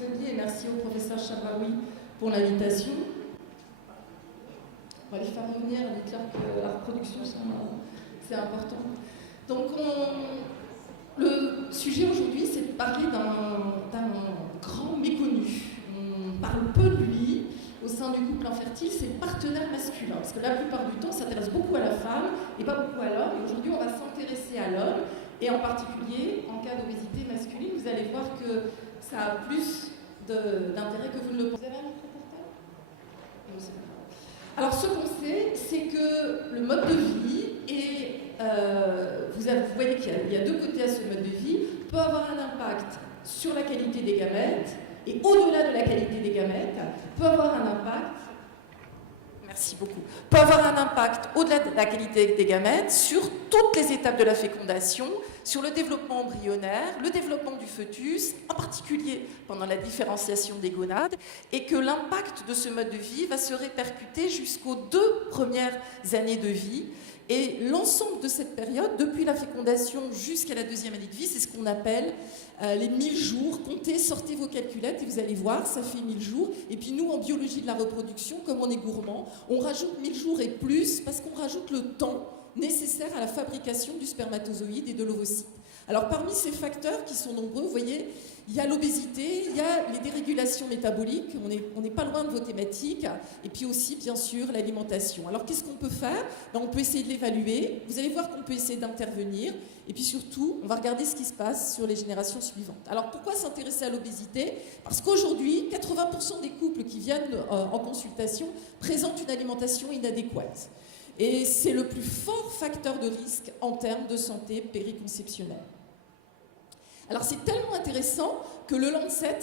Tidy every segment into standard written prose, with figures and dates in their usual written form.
Xavier et merci au professeur Chabraoui pour l'invitation. On va les faire revenir, les clairs que la reproduction, c'est important. Donc, le sujet aujourd'hui, c'est de parler d'un grand méconnu. On parle peu de lui au sein du couple infertile, c'est le partenaire masculin. Parce que la plupart du temps, on s'intéresse beaucoup à la femme et pas beaucoup à l'homme. Et aujourd'hui, on va s'intéresser à l'homme. Et en particulier, en cas d'obésité masculine, vous allez voir que ça a plus d'intérêt que vous ne le pensez. Vous avez un micro portable ? Non, c'est pas grave. Alors, ce qu'on sait, c'est que le mode de vie, et vous voyez qu'il y a deux côtés à ce mode de vie, peut avoir un impact sur la qualité des gamètes, et au-delà de la qualité des gamètes, peut avoir un impact, merci beaucoup, peut avoir un impact au-delà de la qualité des gamètes sur toutes les étapes de la fécondation, sur le développement embryonnaire, le développement du fœtus, en particulier pendant la différenciation des gonades, et que l'impact de ce mode de vie va se répercuter jusqu'aux 2 premières années de vie. Et l'ensemble de cette période, depuis la fécondation jusqu'à la 2e année de vie, c'est ce qu'on appelle les 1000 jours. Comptez, sortez vos calculettes et vous allez voir, ça fait 1000 jours. Et puis nous, en biologie de la reproduction, comme on est gourmand, on rajoute 1000 jours et plus parce qu'on rajoute le temps nécessaire à la fabrication du spermatozoïde et de l'ovocyte. Alors parmi ces facteurs qui sont nombreux, vous voyez, il y a l'obésité, il y a les dérégulations métaboliques, on n'est pas loin de vos thématiques, et puis aussi, bien sûr, l'alimentation. Alors qu'est-ce qu'on peut faire ? On peut essayer de l'évaluer, vous allez voir qu'on peut essayer d'intervenir, et puis surtout, on va regarder ce qui se passe sur les générations suivantes. Alors pourquoi s'intéresser à l'obésité ? Parce qu'aujourd'hui, 80% des couples qui viennent en consultation présentent une alimentation inadéquate. Et c'est le plus fort facteur de risque en termes de santé périconceptionnelle. Alors c'est tellement intéressant que le Lancet,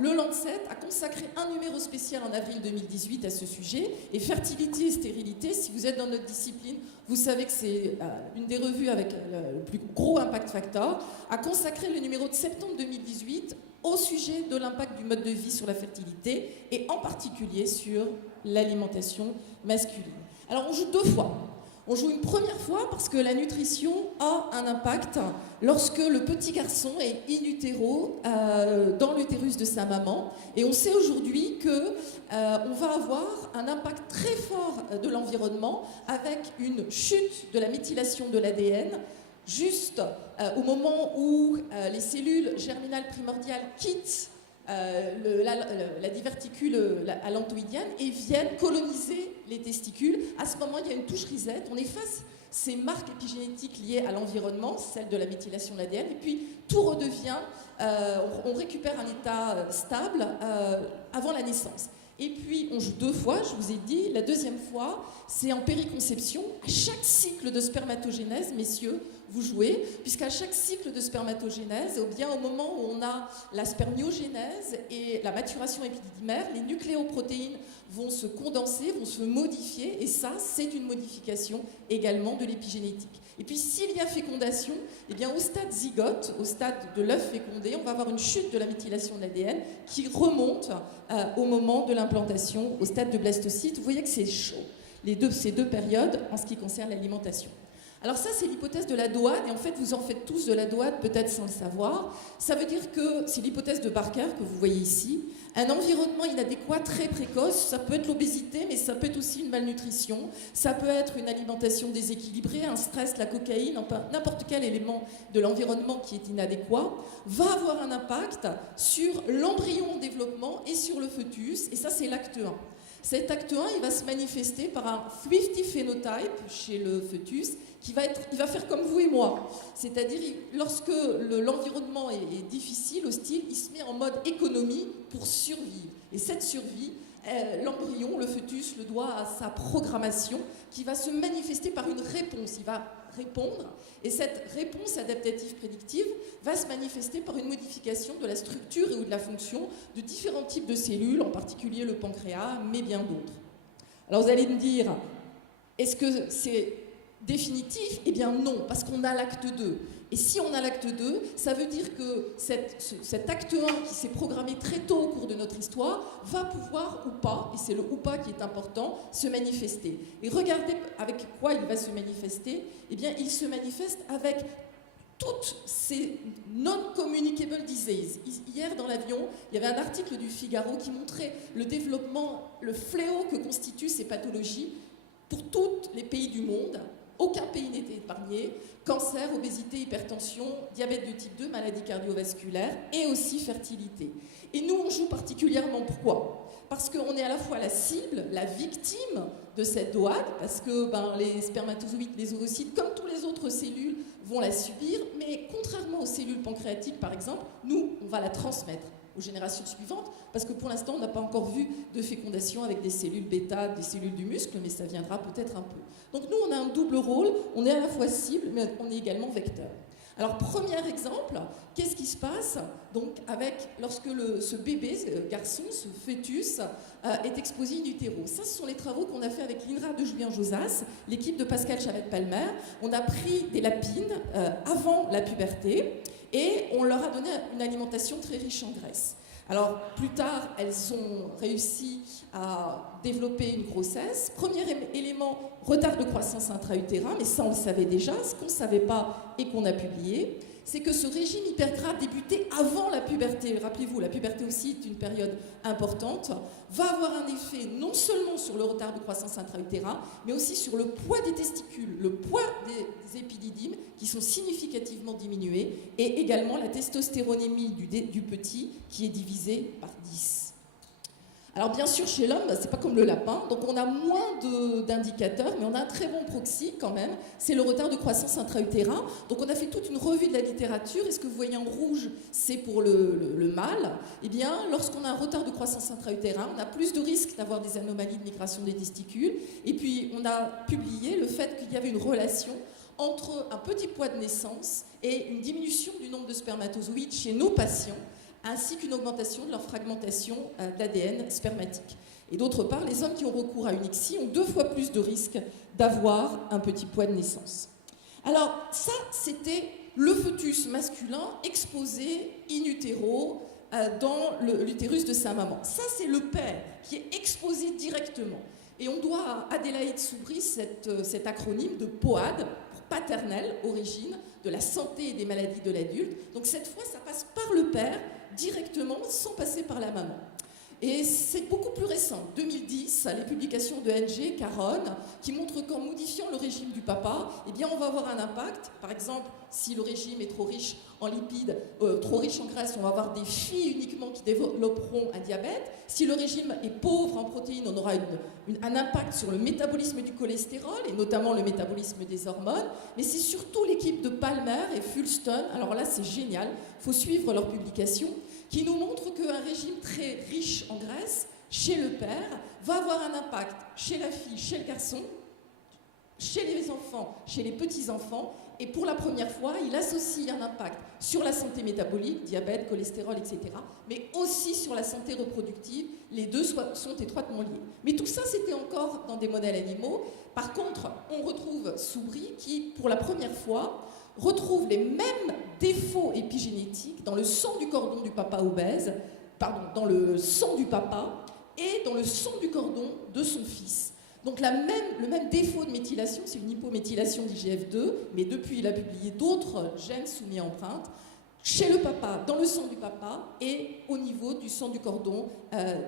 le Lancet a consacré un numéro spécial en avril 2018 à ce sujet. Et fertilité et stérilité, si vous êtes dans notre discipline, vous savez que c'est une des revues avec le plus gros impact factor, a consacré le numéro de septembre 2018 au sujet de l'impact du mode de vie sur la fertilité et en particulier sur l'alimentation masculine. Alors on joue 2 fois. On joue une première fois parce que la nutrition a un impact lorsque le petit garçon est in utero dans l'utérus de sa maman. Et on sait aujourd'hui qu'on va avoir un impact très fort de l'environnement avec une chute de la méthylation de l'ADN juste au moment où les cellules germinales primordiales quittent la diverticule allantoïdienne et viennent coloniser les testicules. À ce moment, il y a une touche reset, on efface ces marques épigénétiques liées à l'environnement, celle de la méthylation de l'ADN, et puis tout redevient, on récupère un état stable avant la naissance. Et puis, on joue 2 fois, je vous ai dit. La 2e fois, c'est en périconception. À chaque cycle de spermatogénèse, messieurs, vous jouez, puisqu'à chaque cycle de spermatogénèse, ou bien au moment où on a la spermiogénèse et la maturation épididymaire, les nucléoprotéines vont se condenser, vont se modifier, et ça, c'est une modification également de l'épigénétique. Et puis, s'il y a fécondation, eh bien, au stade zygote, au stade de l'œuf fécondé, on va avoir une chute de la méthylation de l'ADN qui remonte au moment de l'implantation, au stade de blastocyte. Vous voyez que c'est chaud, ces deux périodes en ce qui concerne l'alimentation. Alors ça, c'est l'hypothèse de la douane, et en fait, vous en faites tous de la douane, peut-être sans le savoir. Ça veut dire que c'est l'hypothèse de Barker que vous voyez ici. Un environnement inadéquat très précoce, ça peut être l'obésité, mais ça peut être aussi une malnutrition, ça peut être une alimentation déséquilibrée, un stress, la cocaïne, n'importe quel élément de l'environnement qui est inadéquat, va avoir un impact sur l'embryon en développement et sur le fœtus, et ça, c'est l'acte 1. Cet acte 1, il va se manifester par un thrifty phénotype chez le fœtus, il va faire comme vous et moi. C'est-à-dire, lorsque l'environnement est difficile, hostile, il se met en mode économie pour survivre. Et cette survie, l'embryon, le fœtus, le doit à sa programmation qui va se manifester par une réponse. Il va répondre, et cette réponse adaptative prédictive va se manifester par une modification de la structure et ou de la fonction de différents types de cellules, en particulier le pancréas, mais bien d'autres. Alors vous allez me dire, est-ce que c'est définitif ? Eh bien non, parce qu'on a l'acte 2. Et si on a l'acte 2, ça veut dire que cet acte 1 qui s'est programmé très tôt au cours de notre histoire va pouvoir ou pas, et c'est le ou pas qui est important, se manifester. Et regardez avec quoi il va se manifester. Eh bien, il se manifeste avec toutes ces non-communicable diseases. Hier, dans l'avion, il y avait un article du Figaro qui montrait le développement, le fléau que constituent ces pathologies pour tous les pays du monde. Aucun pays n'était épargné. Cancer, obésité, hypertension, diabète de type 2, maladies cardiovasculaires et aussi fertilité. Et nous, on joue particulièrement pourquoi ? Parce qu'on est à la fois la cible, la victime de cette DOAD, parce que les spermatozoïdes, les ovocytes, comme toutes les autres cellules, vont la subir, mais contrairement aux cellules pancréatiques, par exemple, nous, on va la transmettre aux générations suivantes, parce que pour l'instant, on n'a pas encore vu de fécondation avec des cellules bêta, des cellules du muscle, mais ça viendra peut-être un peu. Donc nous, on a un double rôle, on est à la fois cible, mais on est également vecteur. Alors, premier exemple, qu'est-ce qui se passe donc, lorsque ce bébé, ce garçon, ce fœtus, est exposé in utero? Ça, ce sont les travaux qu'on a fait avec l'INRA de Julien-Josas, l'équipe de Pascal Chavette-Palmer. On a pris des lapines avant la puberté et on leur a donné une alimentation très riche en graisse. Alors, plus tard, elles ont réussi à développer une grossesse. Premier élément, retard de croissance intra-utérin, mais ça, on le savait déjà. Ce qu'on ne savait pas et qu'on a publié, c'est que ce régime hypergrave débuté avant la puberté, rappelez-vous, la puberté aussi est une période importante, va avoir un effet non seulement sur le retard de croissance intra-utérin, mais aussi sur le poids des testicules, le poids des épididymes qui sont significativement diminués, et également la testostéronémie du petit qui est divisée par 10. Alors bien sûr, chez l'homme, c'est pas comme le lapin, donc on a moins d'indicateurs, mais on a un très bon proxy quand même, c'est le retard de croissance intra-utérin. Donc on a fait toute une revue de la littérature, et ce que vous voyez en rouge, c'est pour le mâle. Eh bien, lorsqu'on a un retard de croissance intra-utérin, on a plus de risques d'avoir des anomalies de migration des testicules, et puis on a publié le fait qu'il y avait une relation entre un petit poids de naissance et une diminution du nombre de spermatozoïdes chez nos patients, ainsi qu'une augmentation de leur fragmentation d'ADN spermatique. Et d'autre part, les hommes qui ont recours à une ICSI ont 2 fois plus de risques d'avoir un petit poids de naissance. Alors ça, c'était le fœtus masculin exposé in utero dans l'utérus de sa maman. Ça, c'est le père qui est exposé directement. Et on doit à Adélaïde Soubry cet acronyme de POAD, pour paternelle, origine, de la santé et des maladies de l'adulte. Donc cette fois, ça passe par le père, directement, sans passer par la maman. Et c'est beaucoup plus récent, 2010, les publications de NG, Caron, qui montrent qu'en modifiant le régime du papa, eh bien, on va avoir un impact. Par exemple, si le régime est trop riche en lipides, trop riche en graisse, on va avoir des filles uniquement qui développeront un diabète. Si le régime est pauvre en protéines, on aura un impact sur le métabolisme du cholestérol, et notamment le métabolisme des hormones. Mais c'est surtout l'équipe de Palmer et Fulston, alors là c'est génial, il faut suivre leurs publications, qui nous montre qu'un régime très riche en graisse, chez le père, va avoir un impact chez la fille, chez le garçon, chez les enfants, chez les petits-enfants, et pour la première fois, il associe un impact sur la santé métabolique, diabète, cholestérol, etc., mais aussi sur la santé reproductive. Les deux sont étroitement liés. Mais tout ça, c'était encore dans des modèles animaux. Par contre, on retrouve Soubry qui, pour la première fois, retrouve les mêmes défauts épigénétiques dans le sang du cordon du papa obèse, dans le sang du papa et dans le sang du cordon de son fils. Donc le même défaut de méthylation, c'est une hypométhylation d'IGF2, mais depuis il a publié d'autres gènes soumis à empreinte, chez le papa, dans le sang du papa et au niveau du sang du cordon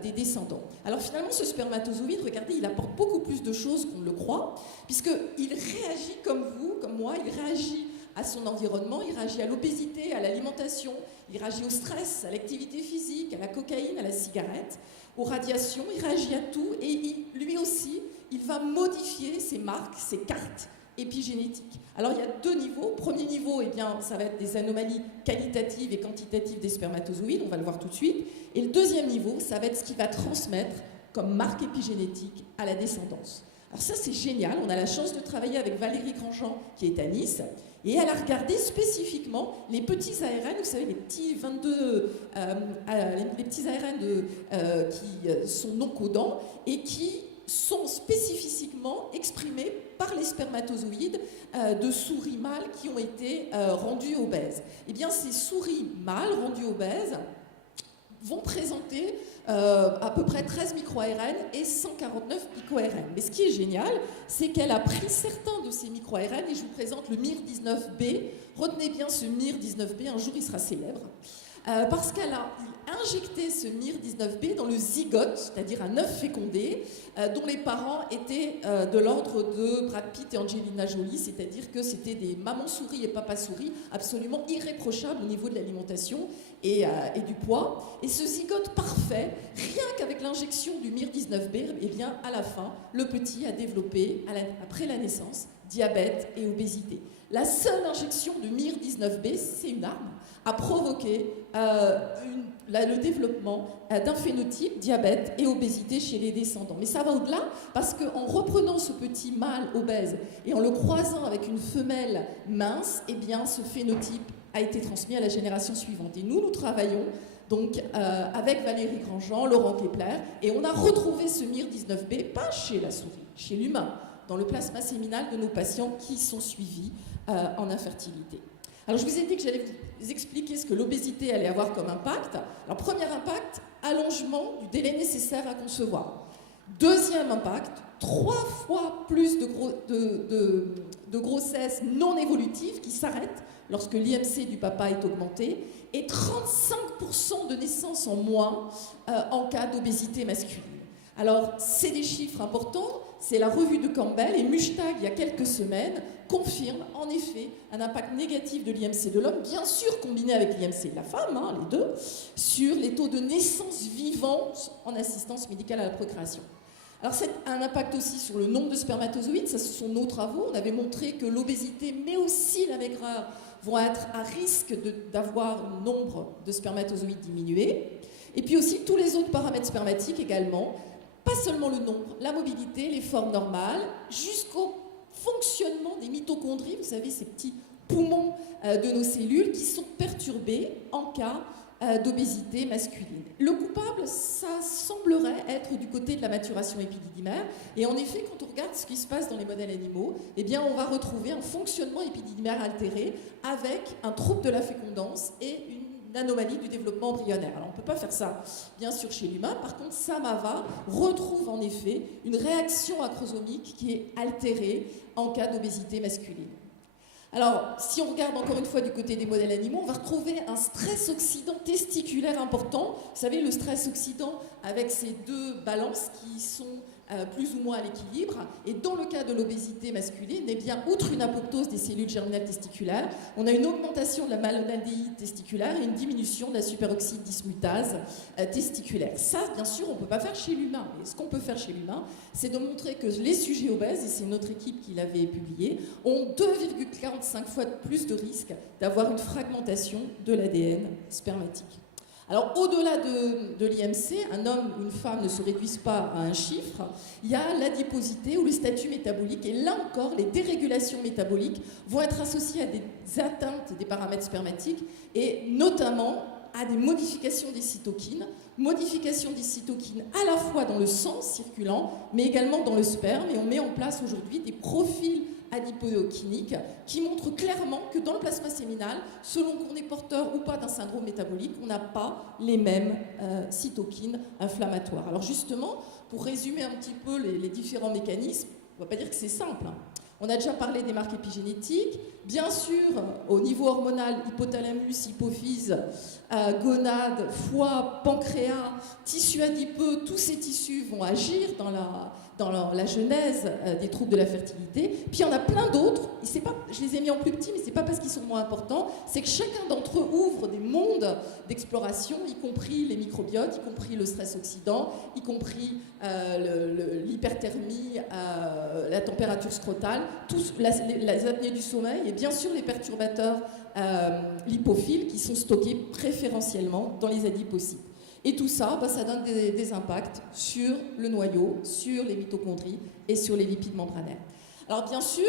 des descendants. Alors finalement, ce spermatozoïde, regardez, il apporte beaucoup plus de choses qu'on ne le croit, puisqu'il réagit comme vous, comme moi, il réagit à son environnement, il réagit à l'obésité, à l'alimentation, il réagit au stress, à l'activité physique, à la cocaïne, à la cigarette, aux radiations, il réagit à tout, et lui aussi, il va modifier ses marques, ses cartes épigénétiques. Alors il y a 2 niveaux. Premier niveau, eh bien, ça va être des anomalies qualitatives et quantitatives des spermatozoïdes, on va le voir tout de suite. Et le deuxième niveau, ça va être ce qu'il va transmettre comme marque épigénétique à la descendance. Alors ça, c'est génial. On a la chance de travailler avec Valérie Grandjean, qui est à Nice, et elle a regardé spécifiquement les petits ARN, vous savez, les petits 22, les petits ARN qui sont non codants et qui sont spécifiquement exprimés par les spermatozoïdes de souris mâles qui ont été rendues obèses. Eh bien, ces souris mâles rendues obèses vont présenter à peu près 13 micro-ARN et 149 pico-ARN. Mais ce qui est génial, c'est qu'elle a pris certains de ces micro-ARN, et je vous présente le MIR19B. Retenez bien ce MIR19B, un jour il sera célèbre, parce qu'elle a injecté ce MIR19B dans le zygote, c'est-à-dire un œuf fécondé, dont les parents étaient de l'ordre de Brad Pitt et Angelina Jolie, c'est-à-dire que c'était des mamans souris et papas souris absolument irréprochables au niveau de l'alimentation et du poids. Et ce zygote parfait, rien qu'avec l'injection du MIR19B, eh bien, à la fin, le petit a développé, après la naissance, diabète et obésité. La seule injection de MIR19B, c'est une arme, a provoqué le développement d'un phénotype diabète et obésité chez les descendants. Mais ça va au-delà, parce qu'en reprenant ce petit mâle obèse et en le croisant avec une femelle mince, eh bien, ce phénotype a été transmis à la génération suivante. Et nous travaillons donc avec Valérie Grandjean, Laurent Kepler, et on a retrouvé ce MIR19B, pas chez la souris, chez l'humain, dans le plasma séminal de nos patients qui sont suivis en infertilité. Alors je vous ai dit que j'allais vous expliquer ce que l'obésité allait avoir comme impact. Alors premier impact, allongement du délai nécessaire à concevoir. Deuxième impact, 3 fois plus de grossesses non évolutives qui s'arrêtent lorsque l'IMC du papa est augmenté, et 35% de naissances en moins en cas d'obésité masculine. Alors c'est des chiffres importants, c'est la revue de Campbell, et Mushtag, il y a quelques semaines, confirme en effet un impact négatif de l'IMC de l'homme, bien sûr combiné avec l'IMC de la femme, les deux, sur les taux de naissance vivantes en assistance médicale à la procréation. Alors c'est un impact aussi sur le nombre de spermatozoïdes, ça ce sont nos travaux, on avait montré que l'obésité mais aussi la maigreur vont être à risque d'avoir un nombre de spermatozoïdes diminué, et puis aussi tous les autres paramètres spermatiques également, pas seulement le nombre, la mobilité, les formes normales, jusqu'au fonctionnement des mitochondries, vous savez, ces petits poumons de nos cellules qui sont perturbés en cas d'obésité masculine. Le coupable, ça semblerait être du côté de la maturation épididymaire, et en effet, quand on regarde ce qui se passe dans les modèles animaux, eh bien, on va retrouver un fonctionnement épididymaire altéré avec un trouble de la fécondance et une anomalie du développement embryonnaire. Alors on ne peut pas faire ça, bien sûr, chez l'humain. Par contre, Samava retrouve en effet une réaction acrosomique qui est altérée en cas d'obésité masculine. Alors, si on regarde encore une fois du côté des modèles animaux, on va retrouver un stress oxydant testiculaire important. Vous savez, le stress oxydant avec ces deux balances qui sont plus ou moins à l'équilibre. Et dans le cas de l'obésité masculine, eh bien, outre une apoptose des cellules germinales testiculaires, on a une augmentation de la malonaldéhyde testiculaire et une diminution de la superoxyde dismutase testiculaire. Ça, bien sûr, on ne peut pas faire chez l'humain. Mais ce qu'on peut faire chez l'humain, c'est de montrer que les sujets obèses, et c'est notre équipe qui l'avait publié, ont 2,45 fois plus de risque d'avoir une fragmentation de l'ADN spermatique. Alors, au-delà de l'IMC, un homme ou une femme ne se réduisent pas à un chiffre. Il y a l'adiposité ou le statut métabolique. Et là encore, les dérégulations métaboliques vont être associées à des atteintes des paramètres spermatiques et notamment à des modifications des cytokines à la fois dans le sang circulant, mais également dans le sperme. Et on met en place aujourd'hui des profils adipokiniques qui montrent clairement que dans le plasma séminal, selon qu'on est porteur ou pas d'un syndrome métabolique, on n'a pas les mêmes cytokines inflammatoires. Alors justement, pour résumer un petit peu les différents mécanismes, on ne va pas dire que c'est simple. On a déjà parlé des marques épigénétiques. Bien sûr, au niveau hormonal, hypothalamus, hypophyse, gonade, foie, pancréas, tissu adipeux, tous ces tissus vont agir dans la genèse des troubles de la fertilité. Puis il y en a plein d'autres, je les ai mis en plus petits, mais ce n'est pas parce qu'ils sont moins importants, c'est que chacun d'entre eux ouvre des mondes d'exploration, y compris les microbiotes, y compris le stress oxydant, y compris l'hyperthermie, la température scrotale, les apnées du sommeil, et bien sûr les perturbateurs lipophiles qui sont stockés préférentiellement dans les adipocytes. Et tout ça, ça donne des impacts sur le noyau, sur les mitochondries et sur les lipides membranaires. Alors bien sûr,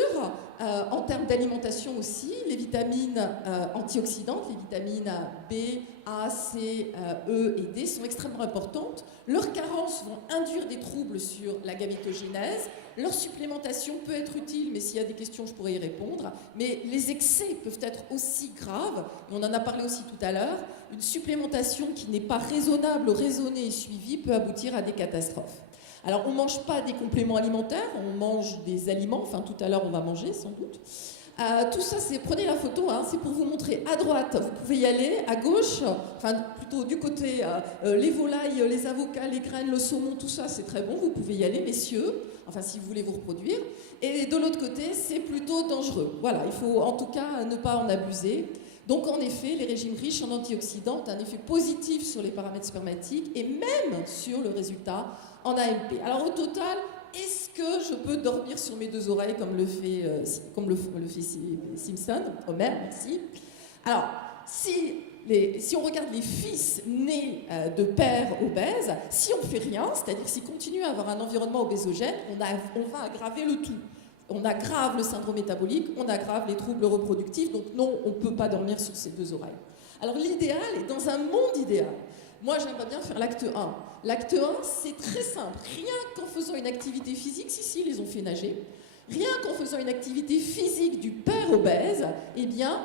en termes d'alimentation aussi, les vitamines antioxydantes, les vitamines B, A, C, E et D sont extrêmement importantes. Leurs carences vont induire des troubles sur la gamétogénèse. Leur supplémentation peut être utile, mais s'il y a des questions, je pourrais y répondre. Mais les excès peuvent être aussi graves, et on en a parlé aussi tout à l'heure. Une supplémentation qui n'est pas raisonnable, raisonnée et suivie peut aboutir à des catastrophes. Alors, on ne mange pas des compléments alimentaires, on mange des aliments, enfin tout à l'heure on va manger sans doute. Tout ça, prenez la photo, hein, c'est pour vous montrer à droite, vous pouvez y aller, à gauche, enfin plutôt du côté, les volailles, les avocats, les graines, le saumon, tout ça c'est très bon, vous pouvez y aller messieurs, enfin si vous voulez vous reproduire. Et de l'autre côté, c'est plutôt dangereux. Voilà, il faut en tout cas ne pas en abuser. Donc en effet, les régimes riches en antioxydants ont un effet positif sur les paramètres spermatiques et même sur le résultat en AMP. Alors au total, est-ce que je peux dormir sur mes deux oreilles comme le fait Simpson, Homer, merci. Alors, si on regarde les fils nés de pères obèses, si on ne fait rien, c'est-à-dire s'ils continuent à avoir un environnement obésogène, on va aggraver le tout. On aggrave le syndrome métabolique, on aggrave les troubles reproductifs, donc non, on ne peut pas dormir sur ses deux oreilles. Alors l'idéal est dans un monde idéal. Moi, j'aimerais bien faire l'acte 1. L'acte 1, c'est très simple. Rien qu'en faisant une activité physique, si, ils les ont fait nager, rien qu'en faisant une activité physique du père obèse, eh bien,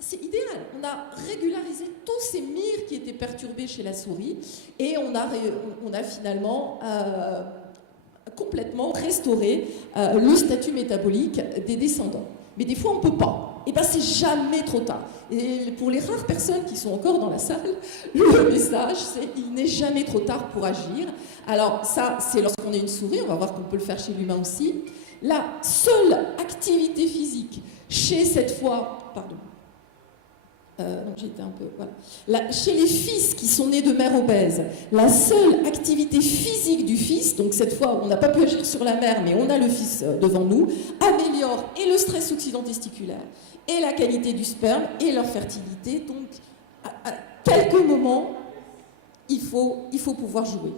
c'est idéal. On a régularisé tous ces mires qui étaient perturbés chez la souris et on a finalement complètement restauré le statut métabolique des descendants. Mais des fois, on ne peut pas. Et bien, c'est jamais trop tard. Et pour les rares personnes qui sont encore dans la salle, le message, c'est il n'est jamais trop tard pour agir. Alors, ça, c'est lorsqu'on est une souris, on va voir qu'on peut le faire chez l'humain aussi. La seule activité physique chez cette fois, pardon, j'étais un peu, voilà. Chez les fils qui sont nés de mère obèse, la seule activité physique du fils, donc cette fois on n'a pas pu agir sur la mère mais on a le fils devant nous, améliore et le stress oxydant-testiculaire et la qualité du sperme et leur fertilité. Donc à quelques moments, il faut pouvoir jouer.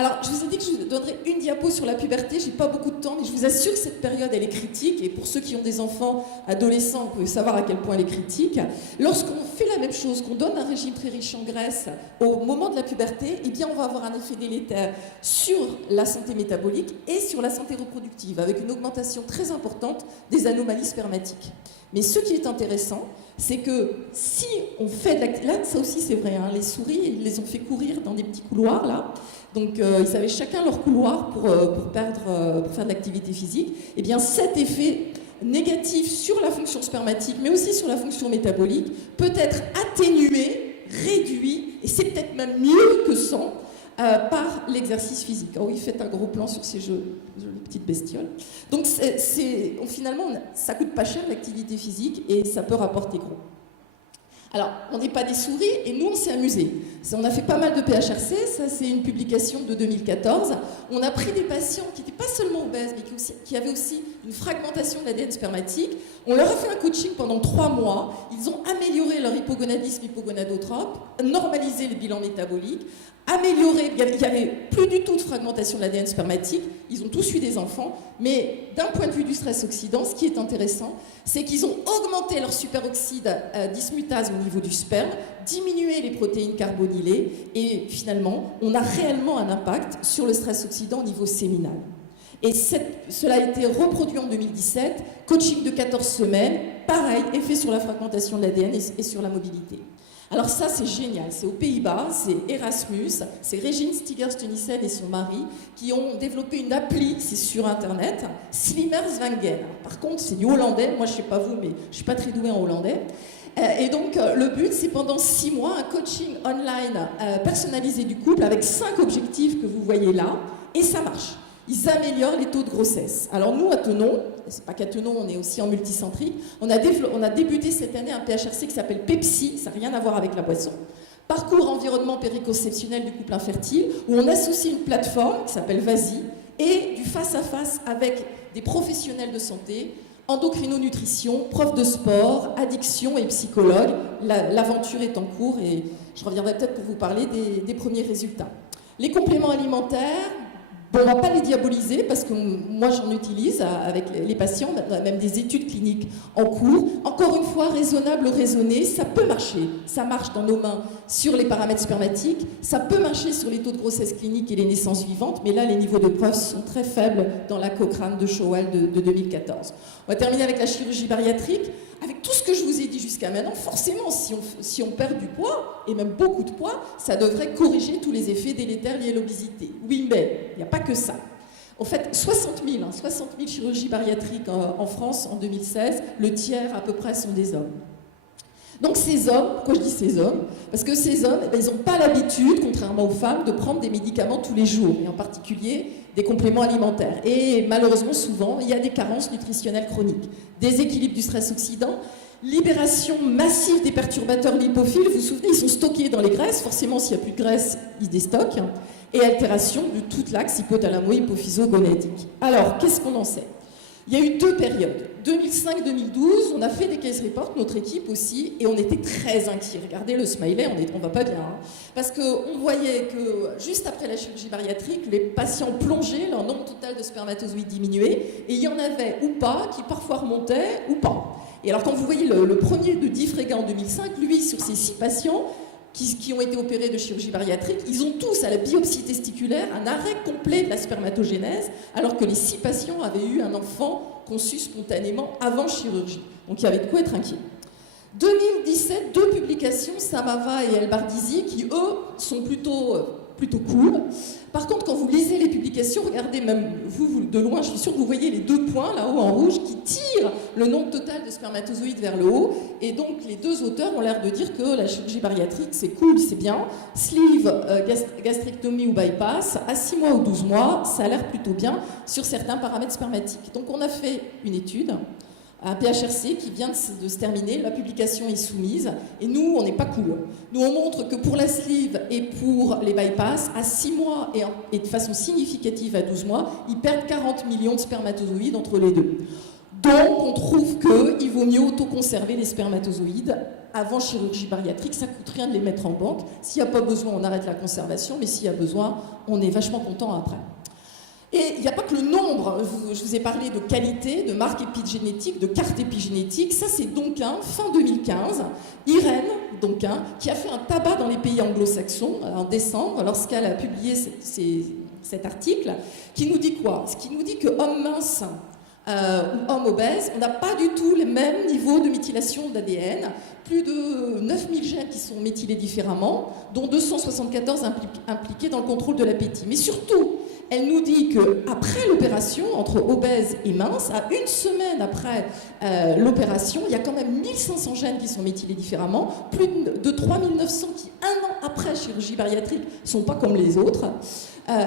Alors, je vous ai dit que je vous donnerais une diapo sur la puberté, j'ai pas beaucoup de temps, mais je vous assure que cette période, elle est critique, et pour ceux qui ont des enfants adolescents, vous pouvez savoir à quel point elle est critique. Lorsqu'on fait la même chose, qu'on donne un régime très riche en graisse au moment de la puberté, eh bien, on va avoir un effet délétère sur la santé métabolique et sur la santé reproductive, avec une augmentation très importante des anomalies spermatiques. Mais ce qui est intéressant, c'est que si on fait de la... Là, ça aussi c'est vrai, hein, les souris, ils les ont fait courir dans des petits couloirs, là. Donc, ils avaient chacun leur couloir pour faire de l'activité physique. Eh bien, cet effet négatif sur la fonction spermatique, mais aussi sur la fonction métabolique, peut être atténué, réduit, et c'est peut-être même mieux que sans, par l'exercice physique. Oh oui, faites un gros plan sur ces jolies petites bestioles. Donc, finalement, ça coûte pas cher l'activité physique et ça peut rapporter gros. Alors, on n'est pas des souris et nous, on s'est amusés. On a fait pas mal de PHRC, ça c'est une publication de 2014. On a pris des patients qui n'étaient pas seulement obèses, mais qui avaient aussi une fragmentation de l'ADN spermatique. On leur a fait un coaching pendant 3 mois. Ils ont amélioré leur hypogonadisme hypogonadotrope, normalisé le bilan métabolique, amélioré, il n'y avait plus du tout de fragmentation de l'ADN spermatique, ils ont tous eu des enfants, mais d'un point de vue du stress oxydant, ce qui est intéressant, c'est qu'ils ont augmenté leur superoxyde dismutase au niveau du sperme, diminué les protéines carbonylées, et finalement, on a réellement un impact sur le stress oxydant au niveau séminal. Et cela a été reproduit en 2017, coaching de 14 semaines, pareil, effet sur la fragmentation de l'ADN et sur la mobilité. Alors ça, c'est génial, c'est aux Pays-Bas, c'est Erasmus, c'est Regine Stigers-Tunissen et son mari qui ont développé une appli, c'est sur Internet, Slimmerswangen. Par contre, c'est du hollandais, moi je ne sais pas vous, mais je ne suis pas très douée en hollandais. Et donc, le but, c'est pendant 6 mois, un coaching online personnalisé du couple avec 5 objectifs que vous voyez là, et ça marche. Ils améliorent les taux de grossesse. Alors nous, à Tenon, c'est pas qu'à Tenon, on est aussi en multicentrique, on a débuté cette année un PHRC qui s'appelle Pepsi, ça n'a rien à voir avec la boisson, parcours environnement périconceptionnel du couple infertile, où on associe une plateforme qui s'appelle Vas-y, et du face-à-face avec des professionnels de santé, endocrino-nutrition, prof de sport, addiction et psychologue. L'aventure est en cours et je reviendrai peut-être pour vous parler des premiers résultats. Les compléments alimentaires, Bon, on ne va pas les diaboliser parce que moi j'en utilise avec les patients, même des études cliniques en cours. Encore une fois, raisonnable, raisonné, ça peut marcher. Ça marche dans nos mains sur les paramètres spermatiques, ça peut marcher sur les taux de grossesse clinique et les naissances vivantes, mais là les niveaux de preuve sont très faibles dans la Cochrane de Showell de 2014. On va terminer avec la chirurgie bariatrique. Avec tout ce que je vous ai dit jusqu'à maintenant, forcément, si on perd du poids, et même beaucoup de poids, ça devrait corriger tous les effets délétères liés à l'obésité. Oui, mais il n'y a pas que ça. En fait, 60 000 chirurgies bariatriques en France en 2016, le tiers à peu près sont des hommes. Donc ces hommes, pourquoi je dis ces hommes? Parce que ces hommes, ils n'ont pas l'habitude, contrairement aux femmes, de prendre des médicaments tous les jours, et en particulier des compléments alimentaires. Et malheureusement, souvent, il y a des carences nutritionnelles chroniques, déséquilibre du stress oxydant, libération massive des perturbateurs lipophiles. Vous vous souvenez, ils sont stockés dans les graisses. Forcément, s'il n'y a plus de graisse, ils se déstockent. Et altération de tout l'axe hypothalamo-hypophyso-gonadique. Alors, qu'est-ce qu'on en sait? Il y a eu deux périodes. 2005-2012, on a fait des case reports, notre équipe aussi, et on était très inquiets. Regardez le smiley, on va pas bien. Hein, parce qu'on voyait que juste après la chirurgie bariatrique, les patients plongeaient, leur nombre total de spermatozoïdes diminuait, et il y en avait ou pas qui parfois remontaient ou pas. Et alors quand vous voyez le premier de Difrega en 2005, lui, sur ces 6 patients, qui ont été opérés de chirurgie bariatrique, ils ont tous, à la biopsie testiculaire, un arrêt complet de la spermatogénèse, alors que les 6 patients avaient eu un enfant conçu spontanément avant chirurgie. Donc il y avait de quoi être inquiet. 2017, 2 publications, Samava et El-Bardisi, qui, eux, sont plutôt cool. Par contre, quand vous lisez les publications, regardez, même vous, de loin, je suis sûre que vous voyez les 2 points, là-haut en rouge, qui tirent le nombre total de spermatozoïdes vers le haut. Et donc, les 2 auteurs ont l'air de dire que la chirurgie bariatrique, c'est cool, c'est bien. Sleeve, gastrectomie ou bypass, à 6 mois ou 12 mois, ça a l'air plutôt bien sur certains paramètres spermatiques. Donc, on a fait une étude, un PHRC qui vient de se terminer, la publication est soumise, et nous, on n'est pas cool. Nous, on montre que pour la sleeve et pour les bypass, à 6 mois et de façon significative à 12 mois, ils perdent 40 millions de spermatozoïdes entre les deux. Donc, on trouve qu'il vaut mieux autoconserver les spermatozoïdes avant chirurgie bariatrique, ça ne coûte rien de les mettre en banque. S'il n'y a pas besoin, on arrête la conservation, mais s'il y a besoin, on est vachement content après. Et il n'y a pas que le nombre, je vous ai parlé de qualité, de marque épigénétique, de carte épigénétique, ça c'est Donquin, fin 2015, Irène Donquin, qui a fait un tabac dans les pays anglo-saxons en décembre, lorsqu'elle a publié cet article, qui nous dit quoi? Ce qui nous dit que homme mince ou homme obèse, on n'a pas du tout les mêmes niveaux de méthylation d'ADN, plus de 9000 gènes qui sont méthylés différemment, dont 274 impliqués dans le contrôle de l'appétit. Mais surtout, elle nous dit qu'après l'opération, entre obèse et mince, à 1 semaine après l'opération, il y a quand même 1500 gènes qui sont méthylés différemment, plus de 3900 qui, 1 an après chirurgie bariatrique, ne sont pas comme les autres.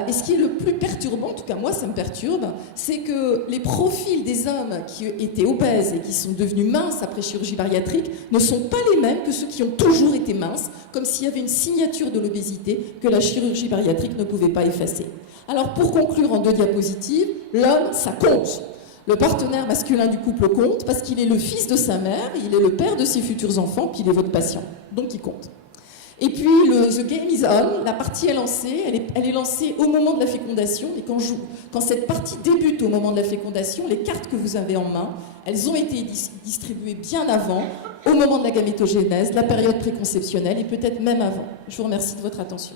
Et ce qui est le plus perturbant, en tout cas moi ça me perturbe, c'est que les profils des hommes qui étaient obèses et qui sont devenus minces après chirurgie bariatrique ne sont pas les mêmes que ceux qui ont toujours été minces, comme s'il y avait une signature de l'obésité que la chirurgie bariatrique ne pouvait pas effacer. Alors pour conclure en 2 diapositives, l'homme ça compte. Le partenaire masculin du couple compte parce qu'il est le fils de sa mère, il est le père de ses futurs enfants, puis il est votre patient. Donc il compte. Et puis, the game is on, la partie est lancée, elle est lancée au moment de la fécondation, et quand cette partie débute au moment de la fécondation, les cartes que vous avez en main, elles ont été distribuées bien avant, au moment de la gamétogénèse, la période préconceptionnelle, et peut-être même avant. Je vous remercie de votre attention.